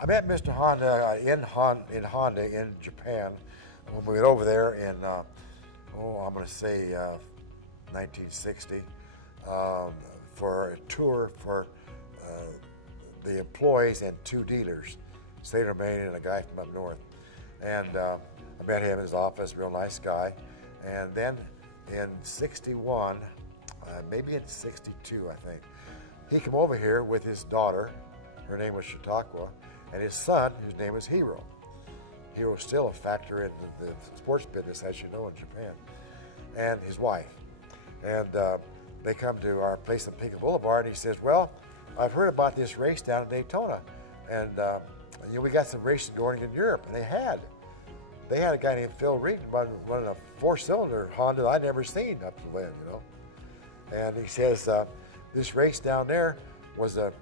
I met Mr. Honda in Honda in Japan when we went over there in, I'm going to say 1960, for a tour for the employees and two dealers, Sailor Maine and a guy from up north. And I met him in his office, real nice guy. And then in 61, maybe in 62, I think, he came over here with his daughter. Her name was Chautauqua, and his son, whose name was Hiro. Hiro's still a factor in the sports business, as you know, in Japan, and his wife. And they come to our place on Pico Boulevard, and he says, well, I've heard about this race down in Daytona, and we got some racing going in Europe, and they had a guy named Phil Reed running a four-cylinder Honda that I'd never seen up to then, And he says this race down there it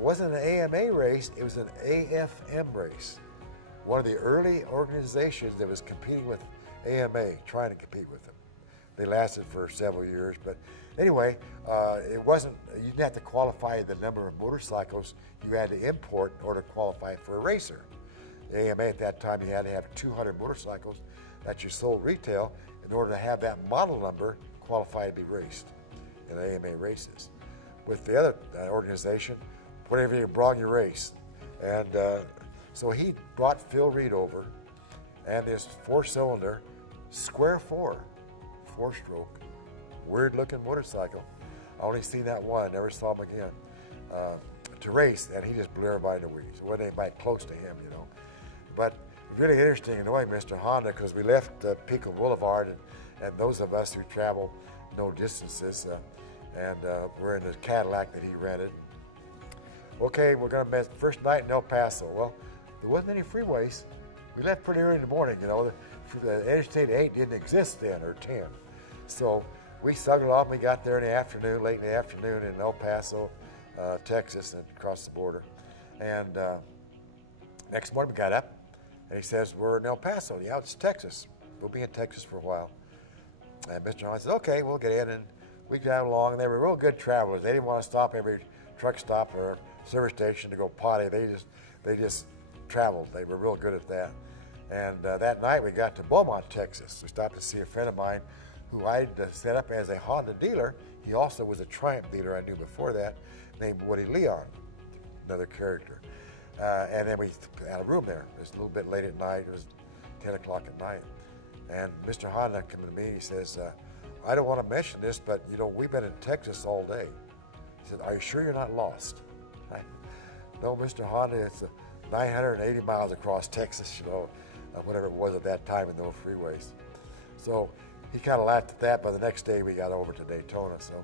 wasn't an AMA race, it was an AFM race. One of the early organizations that was competing with AMA, trying to compete with them. They lasted for several years, but anyway, you didn't have to qualify the number of motorcycles you had to import in order to qualify for a racer. The AMA at that time, you had to have 200 motorcycles that you sold retail in order to have that model number qualified to be raced in AMA races. With the other organization, whatever you brought, you race. And so he brought Phil Reed over, and this four-cylinder, square four-stroke, weird-looking motorcycle. I only seen that one. I never saw him again. To race, and he just blew everybody in the weeds. There wasn't anybody close to him, But really interesting in knowing Mr. Honda, because we left Pico Boulevard, and those of us who travel no distances, and we're in the Cadillac that he rented. Okay, we're going to miss first night in El Paso. Well, there wasn't any freeways. We left pretty early in the morning, The Interstate 8 didn't exist then, or 10. So we sucked it off. We got there in the afternoon, late in the afternoon in El Paso, Texas, and across the border. And next morning we got up, and he says, we're in El Paso. Yeah, it's Texas. We'll be in Texas for a while. And Mr. Honda said, okay, we'll get in. And we drive along, and they were real good travelers. They didn't want to stop every truck stop or service station to go potty. They just traveled. They were real good at that. And that night we got to Beaumont, Texas. We stopped to see a friend of mine who I'd set up as a Honda dealer. He also was a Triumph dealer I knew before that, named Woody Leon, another character. And then we had a room there. It was a little bit late at night. It was 10 o'clock at night. And Mr. Honda came to me, he says, I don't want to mention this, but we've been in Texas all day. He said, are you sure you're not lost? No, Mr. Honda, it's 980 miles across Texas, whatever it was at that time, and no freeways. So he kind of laughed at that, but the next day we got over to Daytona, so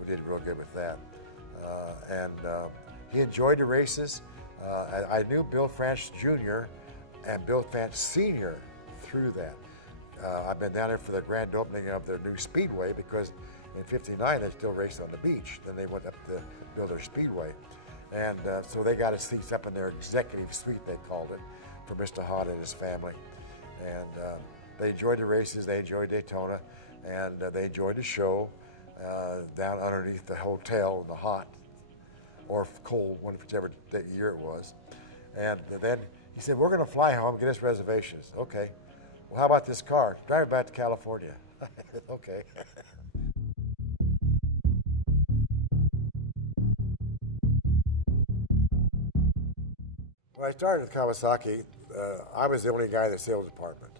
we did real good with that. And he enjoyed the races. I knew Bill France Jr. and Bill France Sr. through that. I've been down there for the grand opening of their new speedway, because in '59 they still raced on the beach. Then they went up to build their speedway. And so they got his seats up in their executive suite, they called it, for Mr. Honda and his family. And they enjoyed the races, they enjoyed Daytona, and they enjoyed the show down underneath the hotel in the hot or cold, whichever year it was. And then he said, we're going to fly home, get us reservations. Okay. Well, how about this car? Drive it back to California. Okay. When I started with Kawasaki, I was the only guy in the sales department.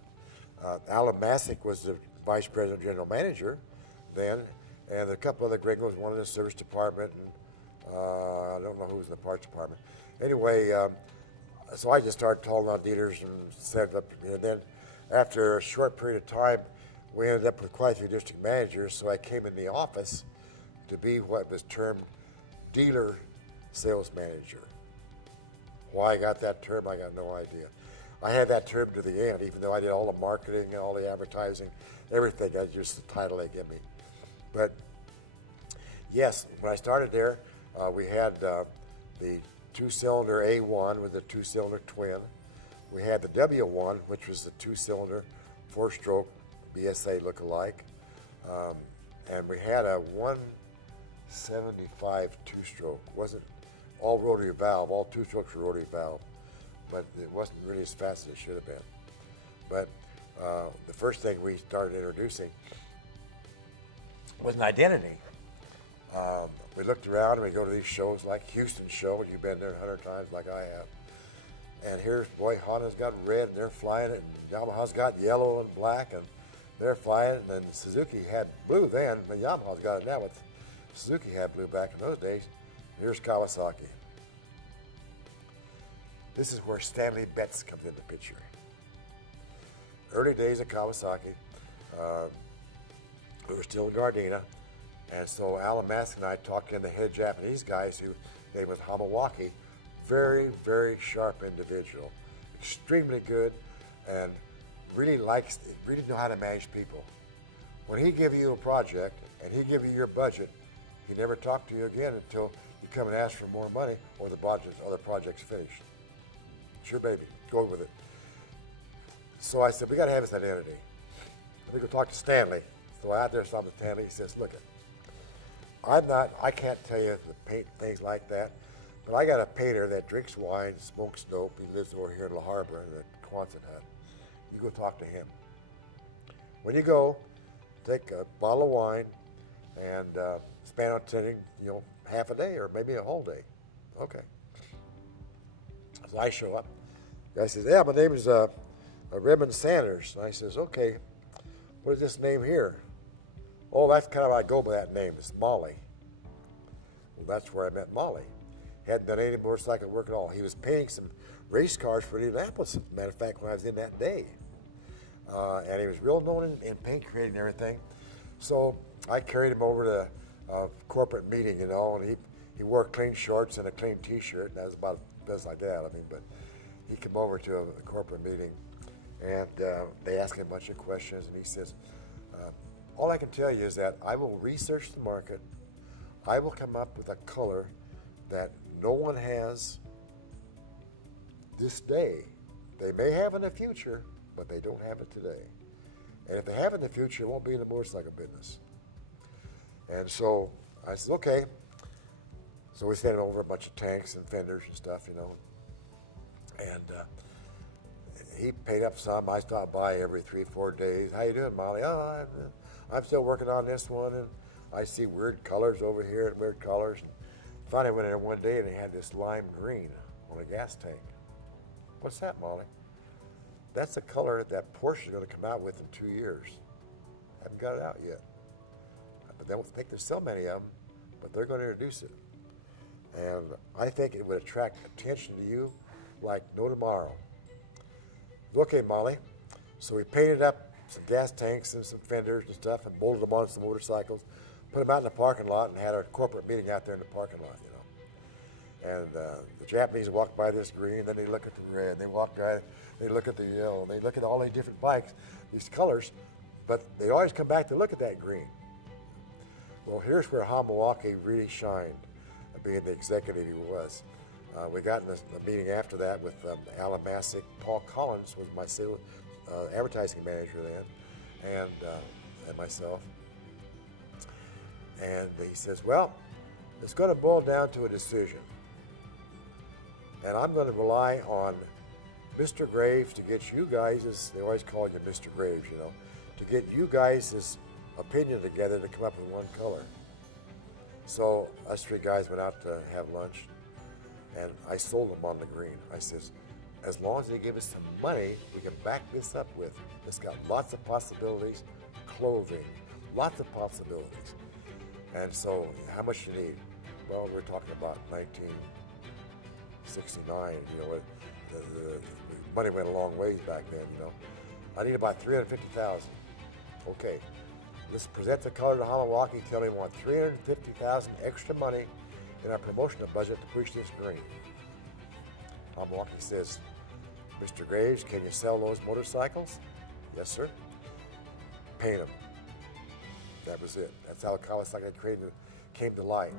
Alan Masick was the vice president general manager then, and a couple other gringos, one in the service department, and I don't know who was in the parts department. Anyway, so I just started calling on dealers and set up, and then after a short period of time, we ended up with quite a few district managers, so I came in the office to be what was termed dealer sales manager. Why I got that term, I got no idea. I had that term to the end, even though I did all the marketing and all the advertising, everything. That's just the title they give me. But yes, when I started there, we had the two-cylinder A1 with the two-cylinder twin. We had the W1, which was the two-cylinder four-stroke BSA look-alike. And we had a 175 two-stroke. all rotary valve, all two-strokes were rotary valve, but it wasn't really as fast as it should have been. But the first thing we started introducing was an identity. We looked around and we go to these shows like Houston show, and you've been there 100 times like I have. And here's, boy, Honda's got red and they're flying it, and Yamaha's got yellow and black and they're flying it, and then Suzuki had blue then, but Yamaha's got it now, but Suzuki had blue back in those days. Here's Kawasaki. This is where Stanley Betts comes in the picture. Early days of Kawasaki, we were still in Gardena, and so Alan Mask and I talked to the head Japanese guys whose name was Hamawaki. Very, very sharp individual, extremely good, and really know how to manage people. When he give you a project and he give you your budget, he never talked to you again until you come and ask for more money or the other project's finished. Sure, baby, go with it. So I said, we got to have this identity. Let me go talk to Stanley. So I out there saw Stanley. He says, look, I can't tell you to paint things like that, but I got a painter that drinks wine, smokes dope. He lives over here in La Harbor in the Quonset hut. You go talk to him. When you go, take a bottle of wine and span on tinting, half a day or maybe a whole day. Okay. So I show up. The guy says, yeah, my name is Redmond Sanders. And I says, okay, what is this name here? Oh, that's kind of how I go by that name. It's Molly. Well, that's where I met Molly. Hadn't done any motorcycle work at all. He was painting some race cars for Indianapolis, as a matter of fact, when I was in that day. And he was real known in paint creating and everything. So I carried him over to a corporate meeting, and he wore clean shorts and a clean T-shirt. That was about best like that, but he came over to a corporate meeting, and they asked him a bunch of questions, and he says, all I can tell you is that I will research the market. I will come up with a color that no one has this day. They may have in the future, but they don't have it today. And if they have it in the future, it won't be in the motorcycle business. And so I said, okay. So we sent over a bunch of tanks and fenders and stuff, And he paid up some. I stopped by every 3-4 days. How you doing, Molly? Oh, I'm still working on this one, and I see weird colors over here and weird colors. And finally, I went in there one day and they had this lime green on a gas tank. What's that, Molly? That's the color that Porsche is going to come out with in 2 years. Haven't got it out yet. But they don't think there's so many of them, but they're going to introduce it. And I think it would attract attention to you like no tomorrow. Okay, Molly. So we painted up some gas tanks and some fenders and stuff and bolted them on some motorcycles, put them out in the parking lot, and had our corporate meeting out there in the parking lot, And the Japanese walk by this green, then they look at the red, they walk by, they look at the yellow, they look at all the different bikes, these colors, but they always come back to look at that green. Well, here's where Hamawaki really shined, being the executive he was. We got in the meeting after that with Alan Masick. Paul Collins was my sales advertising manager then, and myself. And he says, well, it's going to boil down to a decision. And I'm going to rely on Mr. Graves to get you guys, they always call you Mr. Graves, to get you guys' opinion together to come up with one color. So us 3 guys went out to have lunch, and I sold them on the green. I says, as long as they give us some money, we can back this up with. It's got lots of possibilities, clothing, lots of possibilities. And so, how much you need? Well, we're talking about 1969. The money went a long ways back then. I need about $350,000. Okay, let's present the color to Hamawaki. Tell him we want $350,000 extra money in our promotional budget to push this green. Hamawaki says, Mr. Graves, can you sell those motorcycles? Yes, sir. Paint them. That was it. That's how Kawasaki came to light.